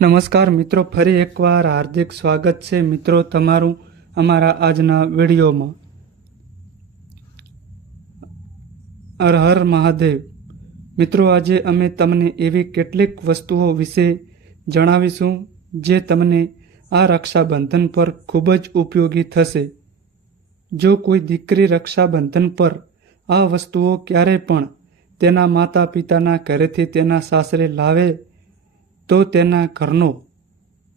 નમસ્કાર મિત્રો, ફરી એકવાર હાર્દિક સ્વાગત છે મિત્રો તમારું અમારા આજના વિડીયોમાં. હર મહાદેવ. મિત્રો, આજે અમે તમને એવી કેટલીક વસ્તુઓ વિશે જણાવીશું જે તમને આ રક્ષાબંધન પર ખૂબ જ ઉપયોગી થશે. જો કોઈ દીકરી રક્ષાબંધન પર આ વસ્તુઓ ક્યારે પણ તેના માતા પિતાના ઘરેથી તેના સાસરે લાવે તો તેના ઘરનો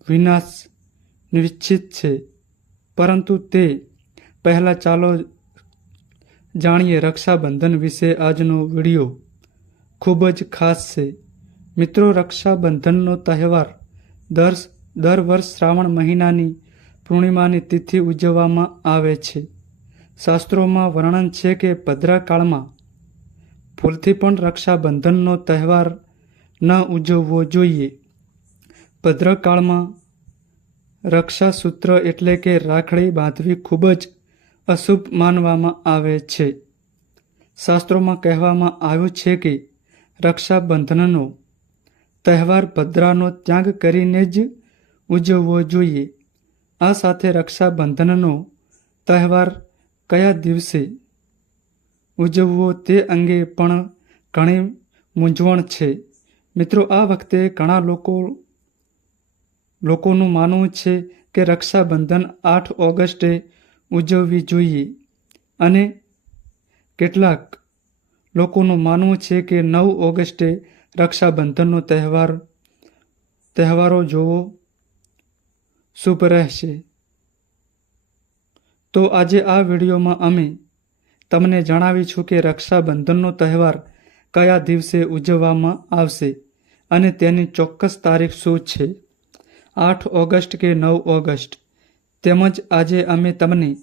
વિનાશ નિશ્ચિત છે. પરંતુ તે પહેલાં ચાલો જાણીએ રક્ષાબંધન વિશે આજનો વીડિયો. ખૂબ જ ખાસ છે. મિત્રો, રક્ષાબંધનનો તહેવાર દર દર વર્ષ શ્રાવણ મહિનાની પૂર્ણિમાની તિથિ ઉજવવામાં આવે છે. શાસ્ત્રોમાં વર્ણન છે કે ભદ્રાકાળમાં ભૂલથી પણ રક્ષાબંધનનો તહેવાર ન ઉજવવો જોઈએ. ભદ્રકાળમાં રક્ષાસૂત્ર એટલે કે રાખડી બાંધવી ખૂબ જ અશુભ માનવામાં આવે છે. શાસ્ત્રોમાં કહેવામાં આવ્યું છે કે રક્ષાબંધનનો તહેવાર ભદ્રાનો ત્યાગ કરીને જ ઉજવવો જોઈએ. આ સાથે રક્ષાબંધનનો તહેવાર કયા દિવસે ઉજવવો તે અંગે પણ ઘણી મૂંઝવણ છે. મિત્રો, આ વખતે ઘણા લોકો લોકોનું માનવું છે કે રક્ષાબંધન આઠ ઓગસ્ટે ઉજવવી જોઈએ અને કેટલાક લોકોનું માનવું છે કે નવ ઓગસ્ટે રક્ષાબંધનનો તહેવાર, તહેવારો જોવો શુભ રહેશે. તો આજે આ વિડીયોમાં અમે તમને જણાવીશું કે રક્ષાબંધનનો તહેવાર કયા દિવસે ઉજવવામાં આવશે અને તેની ચોક્કસ તારીખ શું છે. આઠ ઓગસ્ટ કે નવ ઓગસ્ટ. તેમજ આજે અમે તમને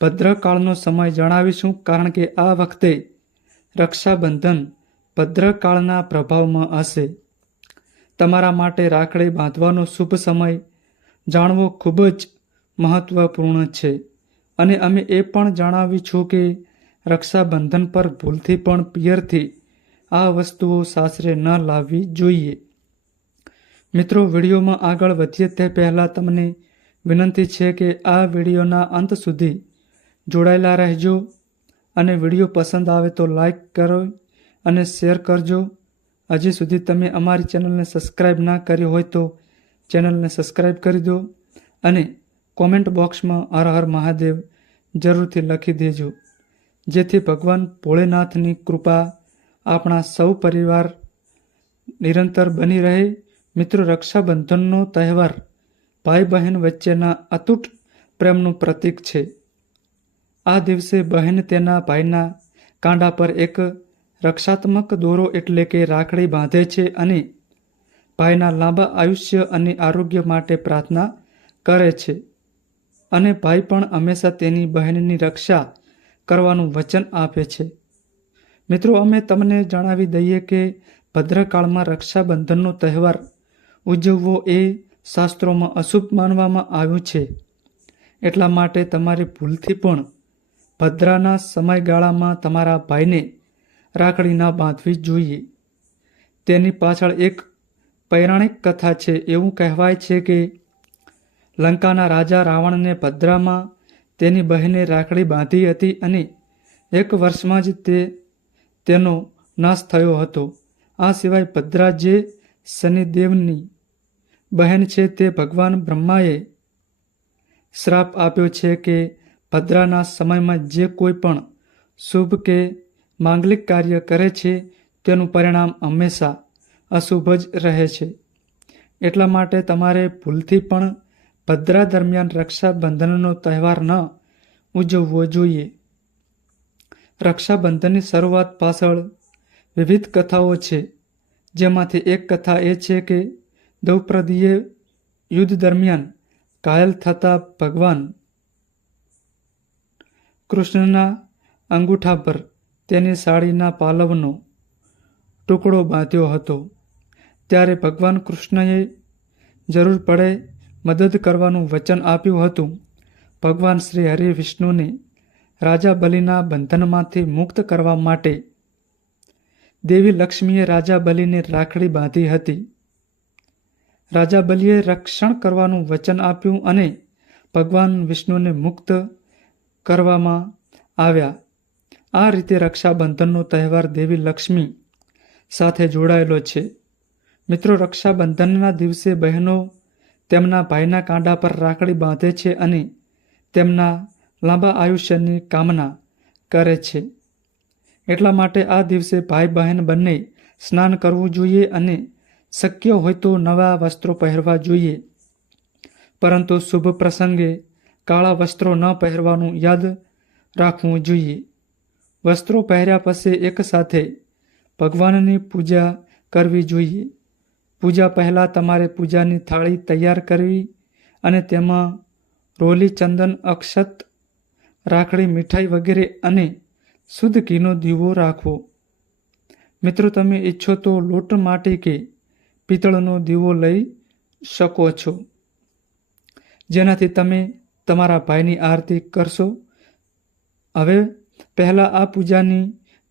ભદ્રકાળનો સમય જણાવીશું કારણ કે આ વખતે રક્ષાબંધન ભદ્રકાળના પ્રભાવમાં હશે. તમારા માટે રાખડી બાંધવાનો શુભ સમય જાણવો ખૂબ જ મહત્વપૂર્ણ છે. અને અમે એ પણ જણાવીશું કે રક્ષાબંધન પર ભૂલથી પણ પિયરથી આ વસ્તુઓ સાસરે ન લાવવી જોઈએ. મિત્રો, વિડીયોમાં આગળ વધીએ તે પહેલાં તમને વિનંતી છે કે આ વિડીયોના અંત સુધી જોડાયેલા રહેજો અને વીડિયો પસંદ આવે તો લાઈક કરો અને શેર કરજો. હજી સુધી તમે અમારી ચેનલને સબસ્ક્રાઈબ ના કરી હોય તો ચેનલને સબસ્ક્રાઈબ કરી દો અને કોમેન્ટ બોક્સમાં હર હર મહાદેવ જરૂરથી લખી દેજો. જેથી ભગવાન ભોળેનાથની કૃપા આપણા સૌ પરિવાર નિરંતર બની રહે મિત્રો, રક્ષાબંધનનો તહેવાર ભાઈ બહેન વચ્ચેના અતૂટ પ્રેમનું પ્રતીક છે. આ દિવસે બહેન તેના ભાઈના કાંડા પર એક રક્ષાત્મક દોરો એટલે કે રાખડી બાંધે છે અને ભાઈના લાંબા આયુષ્ય અને આરોગ્ય માટે પ્રાર્થના કરે છે. અને ભાઈ પણ હંમેશા તેની બહેનની રક્ષા કરવાનું વચન આપે છે. મિત્રો, અમે તમને જણાવી દઈએ કે ભદ્રકાળમાં રક્ષાબંધનનો તહેવાર ઉજવવો એ શાસ્ત્રોમાં અશુભ માનવામાં આવ્યું છે. એટલા માટે તમારે ભૂલથી પણ ભદ્રાના સમયગાળામાં તમારા ભાઈને રાખડી ના બાંધવી જોઈએ. તેની પાછળ એક પૌરાણિક કથા છે. એવું કહેવાય છે કે લંકાના રાજા રાવણને ભદ્રામાં તેની બહેને રાખડી બાંધી હતી અને એક વર્ષમાં જ તે તેનો નાશ થયો હતો. આ સિવાય ભદ્રા જે શનિદેવની બહેન છે તે ભગવાન બ્રહ્માએ શ્રાપ આપ્યો છે કે ભદ્રાના સમયમાં જે કોઈ પણ શુભ કે માંગલિક કાર્ય કરે છે, તેનું પરિણામ હંમેશા અશુભ જ રહે છે. એટલા માટે તમારે ભૂલથી પણ ભદ્રા દરમિયાન રક્ષાબંધનનો તહેવાર ન ઉજવવો જોઈએ. રક્ષાબંધનની શરૂઆત પાછળ વિવિધ કથાઓ છે, જેમાંથી એક કથા એ છે કે દ્રૌપદીએ યુદ્ધ દરમિયાન ઘાયલ થતા ભગવાન કૃષ્ણના અંગૂઠા પર તેની સાડીના પાલવનો ટુકડો બાંધ્યો હતો ત્યારે ભગવાન કૃષ્ણએ જરૂર પડે મદદ કરવાનું વચન આપ્યું હતું ભગવાન શ્રી હરિ વિષ્ણુને રાજા બલિના બંધનમાંથી મુક્ત કરવા માટે દેવી લક્ષ્મીએ રાજા બલિને રાખડી બાંધી હતી રાજા બલિએ રક્ષણ કરવાનું વચન આપ્યું અને ભગવાન વિષ્ણુને મુક્ત કરવામાં આવ્યા. આ રીતે રક્ષાબંધનનો તહેવાર દેવી લક્ષ્મી સાથે જોડાયેલો છે. મિત્રો, રક્ષાબંધનના દિવસે બહેનો તેમના ભાઈના કાંડા પર રાખડી બાંધે છે અને તેમના લાંબા આયુષ્યની કામના કરે છે. એટલા માટે આ દિવસે ભાઈ બહેન બંને સ્નાન કરવું જોઈએ અને શક્ય હોય તો નવા વસ્ત્રો પહેરવા જોઈએ. પરંતુ શુભ પ્રસંગે કાળા વસ્ત્રો ન પહેરવાનું યાદ રાખવું જોઈએ. વસ્ત્રો પહેર્યા પછી એક સાથે ભગવાનની પૂજા કરવી જોઈએ. પૂજા પહેલાં તમારે પૂજાની થાળી તૈયાર કરવી અને તેમાં રોલી ચંદન, અક્ષત, રાખડી, મીઠાઈ વગેરે અને શુદ્ધ ઘીનો દીવો રાખવો. મિત્રો, તમે ઈચ્છો તો લોટ માટી કે પિત્તળનો દીવો લઈ શકો છો. જેનાથી તમે તમારા ભાઈની આરતી કરશો. હવે પહેલાં આ પૂજાની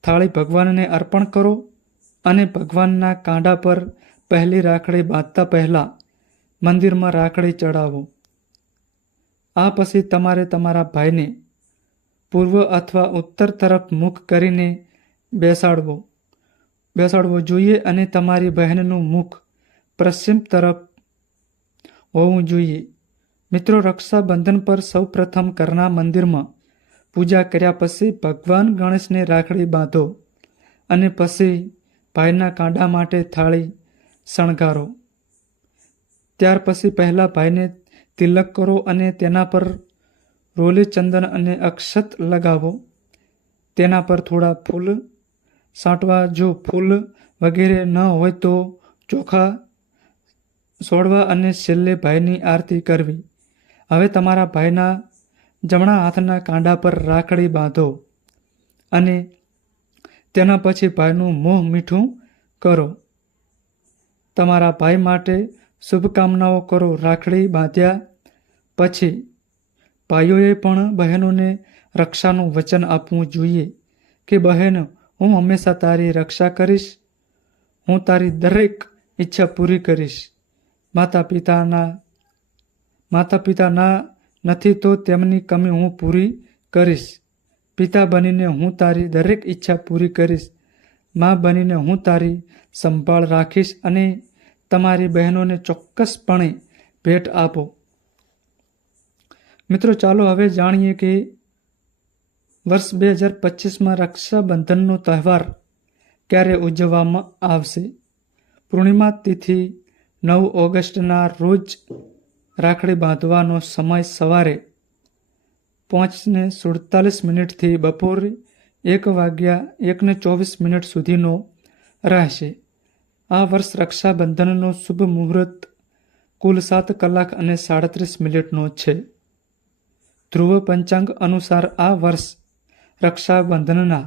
થાળી ભગવાનને અર્પણ કરો અને ભગવાનના કાંડા પર પહેલી રાખડી બાંધતા પહેલાં મંદિરમાં રાખડી ચડાવો આ પછી તમારે તમારા ભાઈને પૂર્વ અથવા ઉત્તર તરફ મુખ કરીને બેસાડવો. બેસાડવો જોઈએ અને તમારી બહેનનું મુખ પશ્ચિમ તરફ હોવું જોઈએ. મિત્રો, રક્ષાબંધન પર સૌપ્રથમ કરના મંદિરમાં પૂજા કર્યા પછી ભગવાન ગણેશને રાખડી બાંધો અને પછી ભાઈના કાંડા માટે થાળી શણગારો. ત્યાર પછી પહેલાં ભાઈને તિલક કરો અને તેના પર રોલી ચંદન અને અક્ષત લગાવો. તેના પર થોડા ફૂલ સાંટવા. જો ફૂલ વગેરે ન હોય તો ચોખા સોડવા અને છેલ્લે ભાઈની આરતી કરવી. હવે તમારા ભાઈના જમણા હાથના કાંડા પર રાખડી બાંધો અને તેના પછી ભાઈનું મોહ મીઠું કરો. તમારા ભાઈ માટે શુભકામનાઓ કરો. રાખડી બાંધ્યા પછી ભાઈઓએ પણ બહેનોને રક્ષાનું વચન આપવું જોઈએ કે બહેન, હું હંમેશા તારી રક્ષા કરીશ. હું તારી દરેક ઈચ્છા પૂરી કરીશ. માતા પિતાના માતા પિતાના નથી તો તેમની કમી હું પૂરી કરીશ. પિતા બનીને હું તારી દરેક ઈચ્છા પૂરી કરીશ. મા બનીને હું તારી સંભાળ રાખીશ અને તમારી બહેનોને ચોક્કસપણે ભેટ આપો. મિત્રો, ચાલો હવે જાણીએ કે વર્ષ બે હજાર પચીસમાં રક્ષાબંધનનો તહેવાર ક્યારે ઉજવવામાં આવશે? પૂર્ણિમા તિથિ નવ ઓગસ્ટના રોજ રાખડી બાંધવાનો સમય સવારે પાંચને સુડતાલીસ મિનિટથી બપોરે એક વાગ્યા એકને ચોવીસ મિનિટ સુધીનો રહેશે. આ વર્ષ રક્ષાબંધનનો શુભ મુહૂર્ત કુલ સાત કલાક અને સાડત્રીસ મિનિટનો છે. ધ્રુવ પંચાંગ અનુસાર આ વર્ષ રક્ષાબંધનના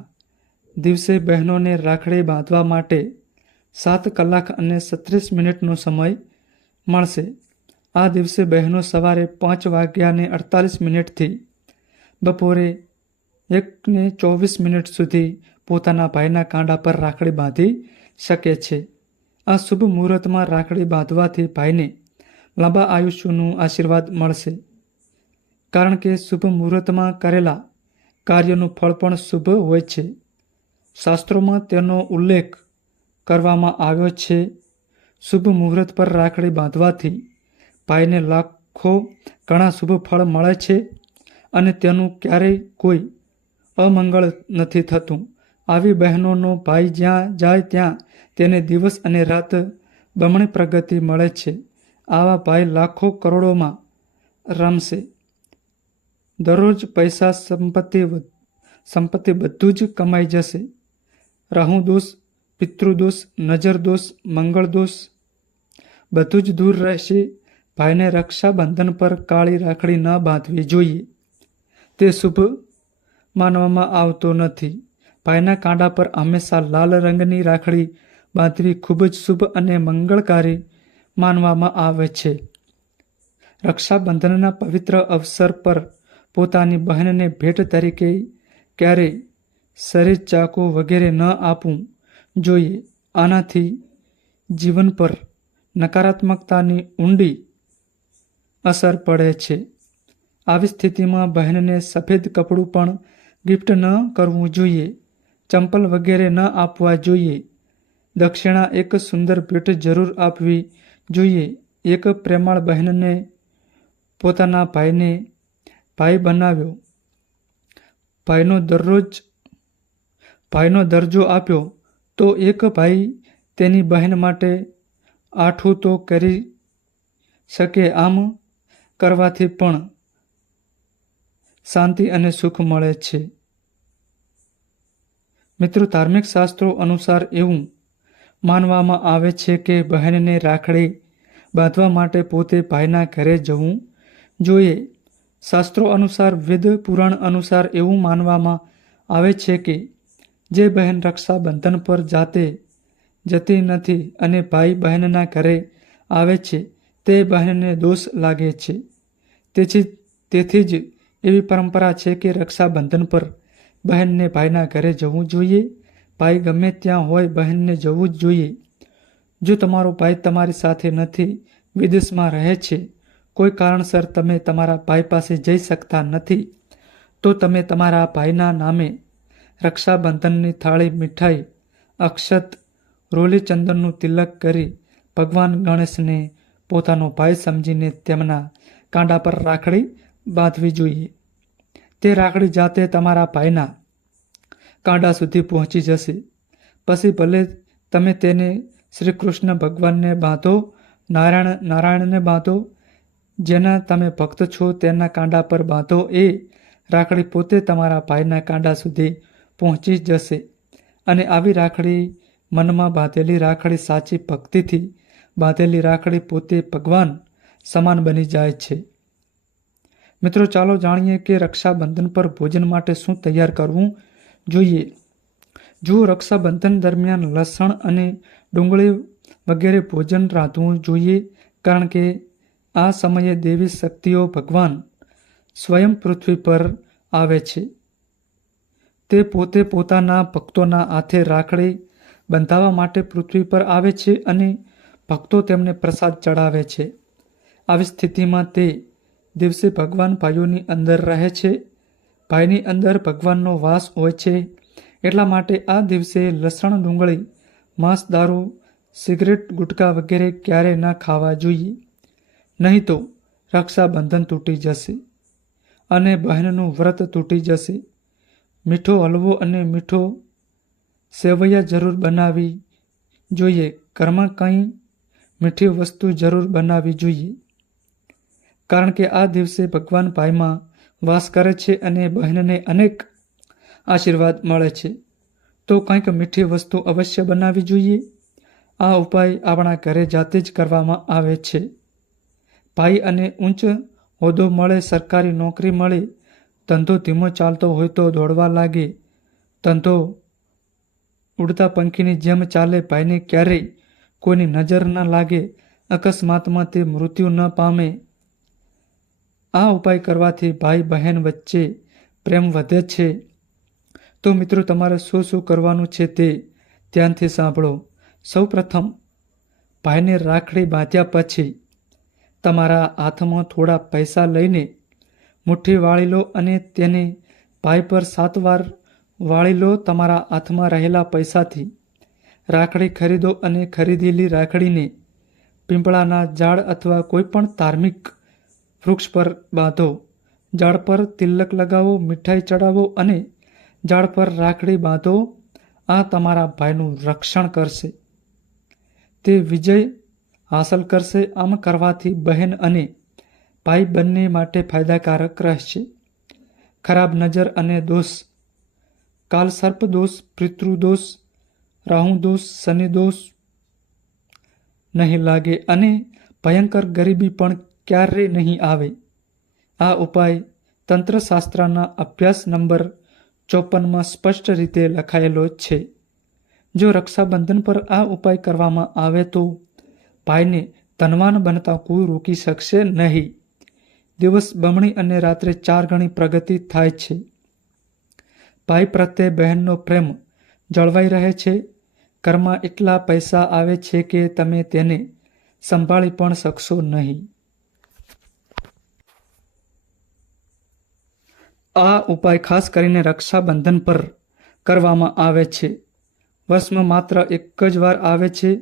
દિવસે બહેનોને રાખડી બાંધવા માટે સાત કલાક અને છત્રીસ મિનિટનો સમય મળશે. આ દિવસે બહેનો સવારે પાંચ વાગ્યાને અડતાલીસ મિનિટથી બપોરે એકને ચોવીસ મિનિટ સુધી પોતાના ભાઈના કાંડા પર રાખડી બાંધી શકે છે. આ શુભ મુહૂર્તમાં રાખડી બાંધવાથી ભાઈને લાંબા આયુષ્યનું આશીર્વાદ મળશે. કારણ કે શુભ મુહૂર્તમાં કરેલા કાર્યનું ફળ પણ શુભ હોય છે. શાસ્ત્રોમાં તેનો ઉલ્લેખ કરવામાં આવ્યો છે. શુભ મુહૂર્ત પર રાખડી બાંધવાથી ભાઈને લાખો ઘણા શુભ ફળ મળે છે અને તેનું ક્યારેય કોઈ અમંગળ નથી થતું. આવી બહેનોનો ભાઈ જ્યાં જાય ત્યાં તેને દિવસ અને રાત બમણી પ્રગતિ મળે છે. આવા ભાઈ લાખો કરોડોમાં રમશે. દરરોજ પૈસા સંપત્તિ સંપત્તિ બધું જ કમાઈ જશે. રાહુ દોષ પિતૃદોષ નજર દોષ મંગળ દોષ બધું જ દૂર રહેશે. ભાઈને રક્ષાબંધન પર કાળી રાખડી ન બાંધવી જોઈએ. તે શુભ માનવામાં આવતો નથી. ભાઈના કાંડા પર હંમેશા લાલ રંગની રાખડી બાંધવી ખૂબ જ શુભ અને મંગળકારી માનવામાં આવે છે. રક્ષાબંધનના પવિત્ર અવસર પર પોતાની બહેનને ભેટ તરીકે ક્યારેય શરીર ચાકુ વગેરે ન આપવું જોઈએ. આનાથી જીવન પર નકારાત્મકતાની ઊંડી અસર પડે છે. આવી સ્થિતિમાં બહેનને સફેદ કપડું પણ ગિફ્ટ ન કરવું જોઈએ. ચંપલ વગેરે ન આપવા જોઈએ. દક્ષિણા એક સુંદર ભેટ જરૂર આપવી જોઈએ. એક પ્રેમાળ બહેનને પોતાના ભાઈને ભાઈ બનાવ્યો. ભાઈનો દરરોજ, ભાઈનો દરજ્જો આપ્યો. તો એક ભાઈ તેની બહેન માટે આઠું તો કરી શકે આમ કરવાથી પણ શાંતિ અને સુખ મળે છે. મિત્રો, ધાર્મિક શાસ્ત્રો અનુસાર એવું માનવામાં આવે છે કે બહેનને રાખડી બાંધવા માટે પોતે ભાઈના ઘરે જવું જોઈએ. શાસ્ત્રો અનુસાર, વેદ પુરાણ અનુસાર એવું માનવામાં આવે છે કે જે બહેન રક્ષાબંધન પર જાતે જતી નથી અને ભાઈ બહેનના ઘરે આવે છે, તે બહેનને દોષ લાગે છે. તેથી તેથી જ એવી પરંપરા છે કે રક્ષાબંધન પર બહેનને ભાઈના ઘરે જવું જોઈએ. ભાઈ ગમે ત્યાં હોય બહેનને જવું જ જોઈએ. જો તમારો ભાઈ તમારી સાથે નથી, વિદેશમાં રહે છે, કોઈ કારણસર તમે તમારા ભાઈ પાસે જઈ શકતા નથી, તો તમે તમારા ભાઈના નામે રક્ષાબંધનની થાળી મીઠાઈ, અક્ષત રોલી ચંદનનું તિલક કરી ભગવાન ગણેશને પોતાનો ભાઈ સમજીને તેમના કાંડા પર રાખડી બાંધવી જોઈએ. તે રાખડી જાતે તમારા ભાઈના કાંડા સુધી પહોંચી જશે. પછી ભલે તમે તેને શ્રી કૃષ્ણ ભગવાનને બાંધો, નારાયણ, નારાયણને બાંધો, જેના તમે ભક્ત છો તેના કાંડા પર બાંધો એ રાખડી પોતે તમારા ભાઈના કાંડા સુધી પહોંચી જશે અને આવી રાખડી મનમાં બાંધેલી રાખડી સાચી ભક્તિથી બાંધેલી રાખડી પોતે ભગવાન સમાન બની જાય છે. મિત્રો, ચાલો જાણીએ કે રક્ષાબંધન પર ભોજન માટે શું તૈયાર કરવું જોઈએ. જો રક્ષાબંધન દરમિયાન લસણ અને ડુંગળી વગેરે ભોજન રાંધવું જોઈએ, કારણ કે આ સમયે દેવી શક્તિઓ ભગવાન સ્વયં પૃથ્વી પર આવે છે. તે પોતે પોતાના ભક્તોના હાથે રાખડી બંધાવવા માટે પૃથ્વી પર આવે છે અને ભક્તો તેમને પ્રસાદ ચડાવે છે. આવી સ્થિતિમાં તે દિવસે ભગવાન ભાઈઓની અંદર રહે છે. ભાઈની અંદર ભગવાનનો વાસ હોય છે. એટલા માટે આ દિવસે લસણ ડુંગળી માંસ દારૂ સિગરેટ, ગુટકા વગેરે ક્યારે ના ખાવા જોઈએ. નહીં તો રક્ષાબંધન તૂટી જશે અને બહેનનું વ્રત તૂટી જશે. મીઠો હલવો અને મીઠો સેવૈયા જરૂર બનાવી જોઈએ. ઘરમાં કંઈ મીઠી વસ્તુ જરૂર બનાવવી જોઈએ. કારણ કે આ દિવસે ભગવાન ભાઈમાં વાસ કરે છે અને બહેનને અનેક આશીર્વાદ મળે છે. તો કંઈક મીઠી વસ્તુ અવશ્ય બનાવવી જોઈએ. આ ઉપાય આપણા ઘરે જાતે જ કરવામાં આવે છે. ભાઈ અને ઊંચ હોદ્દો મળે, સરકારી નોકરી મળે ધંધો ધીમો ચાલતો હોય તો દોડવા લાગે. ધંધો ઉડતા પંખીની જેમ ચાલે, ભાઈને ક્યારેય કોઈની નજર ન લાગે. અકસ્માતમાં તે મૃત્યુ ન પામે. આ ઉપાય કરવાથી ભાઈ, બહેન વચ્ચે પ્રેમ વધે છે. તો મિત્રો, તમારે શું શું કરવાનું છે તે ધ્યાનથી સાંભળો. સૌ પ્રથમ ભાઈને રાખડી બાંધ્યા પછી તમારા હાથમાં થોડા પૈસા લઈને મુઠ્ઠી વાળી લો અને તેને ભાઈ પર સાત વાર વાળી લો તમારા હાથમાં રહેલા પૈસાથી. રાખડી ખરીદો અને ખરીદેલી રાખડીને પીંપળાના ઝાડ અથવા કોઈપણ ધાર્મિક વૃક્ષ પર બાંધો. ઝાડ પર તિલક લગાવો, મીઠાઈ ચડાવો અને ઝાડ પર રાખડી બાંધો. આ તમારા ભાઈનું રક્ષણ કરશે. તે વિજય હાંસલ કરશે. આમ કરવાથી બહેન અને ભાઈ બંને માટે ફાયદાકારક રહેશે. ખરાબ નજર અને દોષ. કાલ સર્પ દોષ પિતૃદોષ રાહુ દોષ, શનિ દોષ નહીં લાગે અને ભયંકર ગરીબી પણ ક્યારેય નહીં આવે. આ ઉપાય તંત્રશાસ્ત્રના અભ્યાસ નંબર ચોપનમાં સ્પષ્ટ રીતે લખાયેલો છે. જો રક્ષાબંધન પર આ ઉપાય કરવામાં આવે તો ભાઈને ધનવાન બનતા કોઈ રોકી શકશે નહીં. દિવસ બમણી અને રાત્રે ચાર ગણી પ્રગતિ થાય છે. ભાઈ પ્રત્યે બહેનનો પ્રેમ જળવાઈ રહે છે. ઘરમાં એટલા પૈસા આવે છે કે તમે તેને સંભાળી પણ શકશો નહીં. આ ઉપાય ખાસ કરીને રક્ષાબંધન પર કરવામાં આવે છે. વર્ષમાં માત્ર એક જ વાર આવે છે.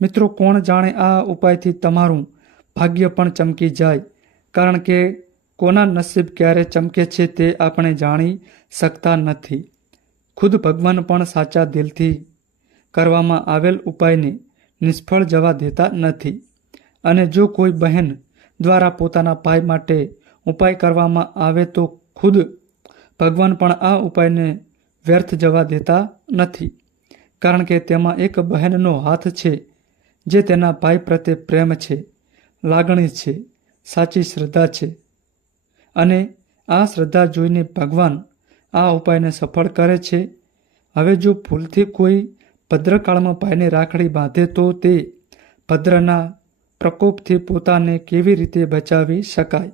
મિત્રો, કોણ જાણે આ ઉપાયથી તમારું ભાગ્ય પણ ચમકી જાય? કારણ કે કોના નસીબ ક્યારે ચમકે છે તે આપણે જાણી શકતા નથી. ખુદ ભગવાન પણ સાચા દિલથી કરવામાં આવેલ ઉપાયને નિષ્ફળ જવા દેતા નથી. અને જો કોઈ બહેન દ્વારા પોતાના ભાઈ માટે ઉપાય કરવામાં આવે તો ખુદ ભગવાન પણ આ ઉપાયને વ્યર્થ જવા દેતા નથી. કારણ કે તેમાં એક બહેનનો હાથ છે જે તેના ભાઈ પ્રત્યે પ્રેમ છે, લાગણી છે સાચી શ્રદ્ધા છે. અને આ શ્રદ્ધા જોઈને ભગવાન આ ઉપાયને સફળ કરે છે. હવે જો ભૂલથી કોઈ ભદ્રકાળમાં ભાઈને રાખડી બાંધે તો તે ભદ્રના પ્રકોપથી પોતાને કેવી રીતે બચાવી શકાય?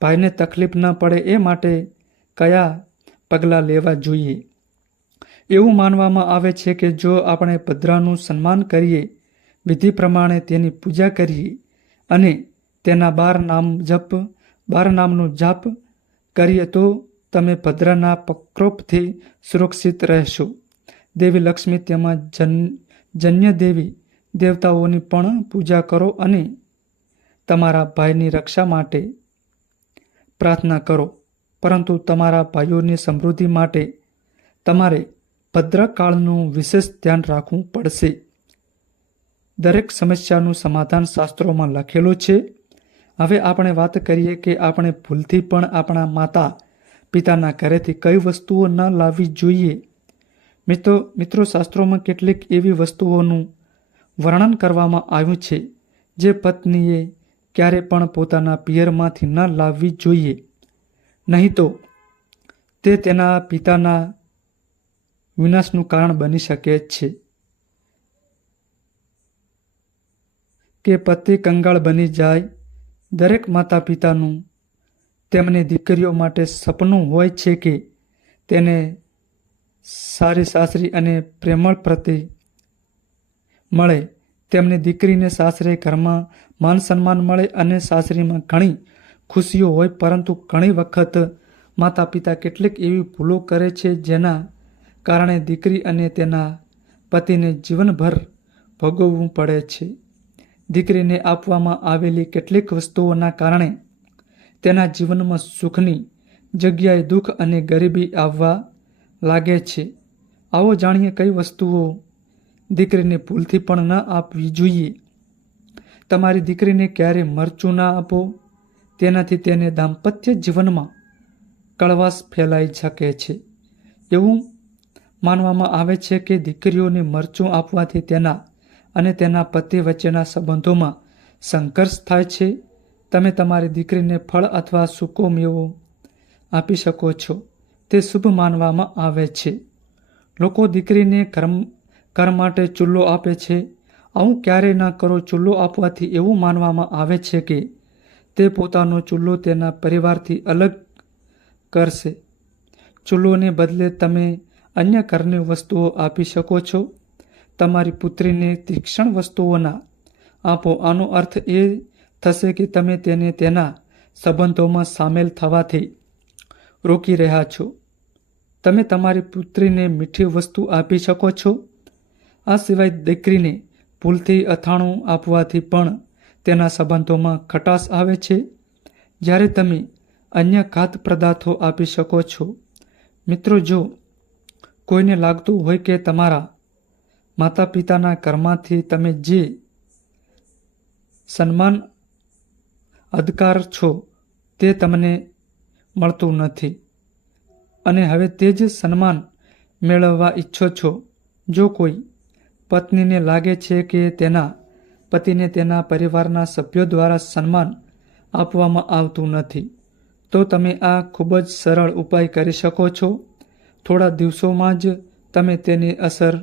ભાઈને તકલીફ ન પડે એ માટે કયા પગલાં લેવા જોઈએ? એવું માનવામાં આવે છે કે જો આપણે ભદ્રાનું સન્માન કરીએ, વિધિ પ્રમાણે તેની પૂજા કરીએ અને તેના બાર નામ જપ, બાર નામનું જાપ કરીએ તો તમે ભદ્રના પ્રકોપથી સુરક્ષિત રહેશો. દેવી લક્ષ્મી તેમાં જન, જન્ય દેવી દેવતાઓની પણ પૂજા કરો અને તમારા ભાઈની રક્ષા માટે પ્રાર્થના કરો. પરંતુ તમારા ભાઈઓની સમૃદ્ધિ માટે તમારે ભદ્રકાળનું વિશેષ ધ્યાન રાખવું પડશે. દરેક સમસ્યાનું સમાધાન શાસ્ત્રોમાં લખેલું છે. હવે આપણે વાત કરીએ કે આપણે ભૂલથી પણ આપણા માતા પિતાના ઘરેથી કઈ વસ્તુઓ ન લાવવી જોઈએ. મિત્રો મિત્રો, શાસ્ત્રોમાં કેટલીક એવી વસ્તુઓનું વર્ણન કરવામાં આવ્યું છે, જે પત્નીએ ક્યારે પણ પોતાના પિયરમાંથી ન લાવવી જોઈએ. નહીં તો તે તેના પિતાના વિનાશનું કારણ બની શકે છે. કે પતિ કંગાળ બની જાય દરેક માતા પિતાનું તેમની દીકરીઓ માટે સપનું હોય છે કે તેને સારી સાસરી અને પ્રેમળ પ્રતિ મળે. તેમની દીકરીને સાસરે ઘરમાં માન સન્માન મળે અને સાસરીમાં ઘણી ખુશીઓ હોય, પરંતુ ઘણી વખત માતા પિતા કેટલીક એવી ભૂલો કરે છે જેના કારણે દીકરી અને તેના પતિને જીવનભર ભોગવવું પડે છે. દીકરીને આપવામાં આવેલી કેટલીક વસ્તુઓના કારણે તેના જીવનમાં સુખની જગ્યાએ દુઃખ અને ગરીબી આવવા લાગે છે. આવો જાણીએ કઈ વસ્તુઓ દીકરીને ભૂલથી પણ ન આપવી જોઈએ. તમારી દીકરીને ક્યારે મરચું ના આપો? તેનાથી તેને દાંપત્ય જીવનમાં કળવાશ ફેલાઈ શકે છે. એવું માનવામાં આવે છે કે દીકરીઓને મરચું આપવાથી તેના અને તેના પતિ વચ્ચેના સંબંધોમાં સંઘર્ષ થાય છે. તમે તમારી દીકરીને ફળ અથવા સૂકો મેવો આપી શકો છો. તે શુભ માનવામાં આવે છે. લોકો દીકરીને કર્મ ઘર માટે ચૂલ્લો આપે છે. આવું ક્યારેય ના કરો. ચૂલ્લો આપવાથી એવું માનવામાં આવે છે કે તે પોતાનો ચૂલ્લો તેના પરિવારથી અલગ કરશે. ચૂલ્લોને બદલે તમે અન્ય ઘરની વસ્તુઓ આપી શકો છો. તમારી પુત્રીને તીક્ષ્ણ વસ્તુઓના. આપો, આનો અર્થ એ થશે કે તમે તેને તેના સંબંધોમાં સામેલ થવાથી રોકી રહ્યા છો. તમે તમારી પુત્રીને મીઠી વસ્તુ આપી શકો છો. આ સિવાય દીકરીને ભૂલથી અથાણું આપવાથી પણ તેના સંબંધોમાં ખટાશ આવે છે. જ્યારે તમે અન્ય ખાદ્ય પદાર્થો આપી શકો છો. મિત્રો, જો કોઈને લાગતું હોય કે તમારા માતા પિતાના કર્મથી તમે જે સન્માન, અધિકાર છો, તે તમને મળતું નથી. અને હવે તે જ સન્માન મેળવવા ઈચ્છો છો. જો કોઈ પત્નીને લાગે છે કે તેના પતિને તેના પરિવારના સભ્યો દ્વારા સન્માન આપવામાં આવતું નથી, તો તમે આ ખૂબ જ સરળ ઉપાય કરી શકો છો. થોડા દિવસોમાં જ તમે તેની અસર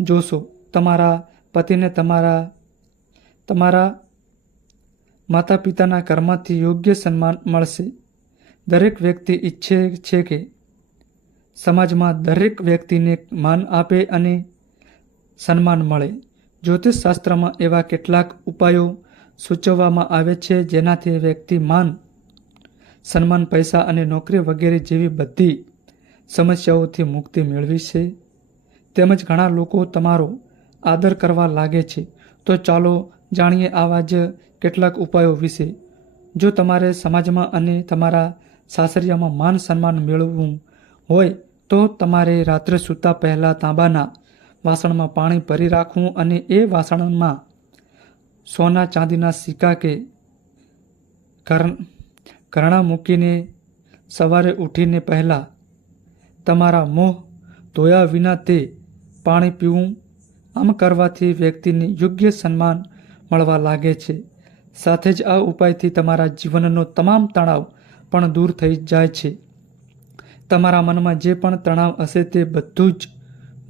જોશો. તમારા પતિને તમારા તમારા માતા પિતાના કર્મથી યોગ્ય સન્માન મળશે. દરેક વ્યક્તિ ઈચ્છે છે કે સમાજમાં દરેક વ્યક્તિને માન આપે અને સન્માન મળે. જ્યોતિષશાસ્ત્રમાં એવા કેટલાક ઉપાયો સૂચવવામાં આવે છે જેનાથી વ્યક્તિ માન, સન્માન, પૈસા અને નોકરી વગેરે જેવી બધી સમસ્યાઓથી મુક્તિ મેળવી છે. તેમજ ઘણા લોકો તમારો આદર કરવા લાગે છે. તો ચાલો જાણીએ આવા જ કેટલાક ઉપાયો વિશે. જો તમારે સમાજમાં અને તમારા સાસરિયામાં માન સન્માન મેળવવું હોય, તો તમારે રાત્રે સૂતા પહેલાં તાંબાના વાસણમાં પાણી ભરી રાખવું અને એ વાસણમાં સોના ચાંદીના સિક્કા કે ઘરણા મૂકીને સવારે ઉઠીને પહેલાં તમારા મોહ ધોયા વિના તે પાણી પીવું આમ કરવાથી વ્યક્તિને યોગ્ય સન્માન મળવા લાગે છે. સાથે જ આ ઉપાયથી તમારા જીવનનો તમામ તણાવ પણ દૂર થઈ જાય છે. તમારા મનમાં જે પણ તણાવ હશે તે બધું જ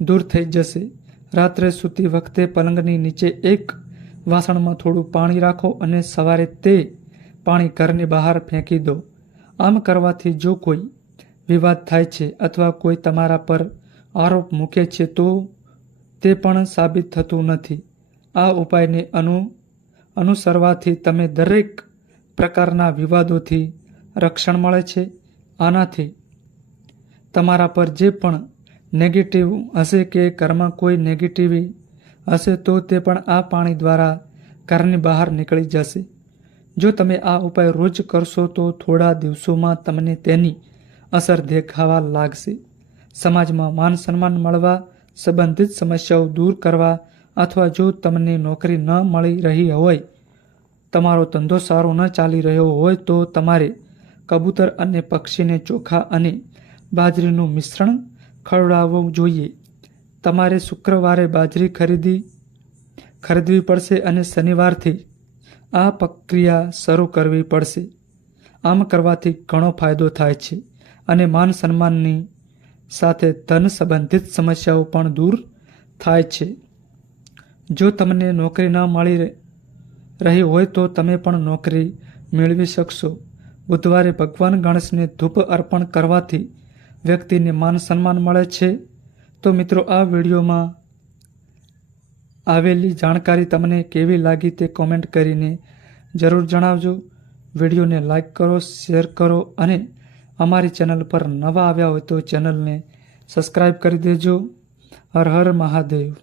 દૂર થઈ જશે. રાત્રે સૂતી વખતે પલંગની નીચે એક વાસણમાં થોડું પાણી રાખો અને સવારે તે પાણી ઘરની બહાર ફેંકી દો. આમ કરવાથી જો કોઈ વિવાદ થાય છે અથવા કોઈ તમારા પર આરોપ મૂકે છે તો તે પણ સાબિત થતું નથી. આ ઉપાયને અનુ અનુસરવાથી તમે દરેક પ્રકારના વિવાદોથી રક્ષણ મળે છે. આનાથી તમારા પર જે પણ નેગેટિવ હશે કે ઘરમાં કોઈ નેગેટિવી હશે તો તે પણ આ પાણી દ્વારા ઘરની બહાર નીકળી જશે. જો તમે આ ઉપાય રોજ કરશો તો થોડા દિવસોમાં તમને તેની અસર દેખાવા લાગશે. સમાજમાં માન સન્માન મળવા, સંબંધિત સમસ્યાઓ દૂર કરવા અથવા જો તમને નોકરી ન મળી રહી હોય, તમારો ધંધો સારો ન ચાલી રહ્યો હોય તો તમારે કબૂતર અને પક્ષીને ચોખા અને બાજરીનું મિશ્રણ ખવડાવવું જોઈએ. તમારે શુક્રવારે બાજરી ખરીદી, ખરીદવી પડશે અને શનિવારથી આ પ્રક્રિયા શરૂ કરવી પડશે. આમ કરવાથી ઘણો ફાયદો થાય છે અને માન સન્માનની સાથે ધન સંબંધિત સમસ્યાઓ પણ દૂર થાય છે. જો તમને નોકરી ન મળી રહે- હોય તો તમે પણ નોકરી મેળવી શકશો. બુધવારે ભગવાન ગણેશને ધૂપ અર્પણ કરવાથી વ્યક્તિને માન સન્માન મળે છે. તો મિત્રો, આ વિડીયોમાં આવેલી જાણકારી તમને કેવી લાગી તે કોમેન્ટ કરીને જરૂર જણાવજો. વિડીયોને લાઈક કરો શેર કરો અને અમારી ચેનલ પર નવા આવ્યા હોય તો ચેનલને સબસ્ક્રાઈબ કરી દેજો. હર હર મહાદેવ.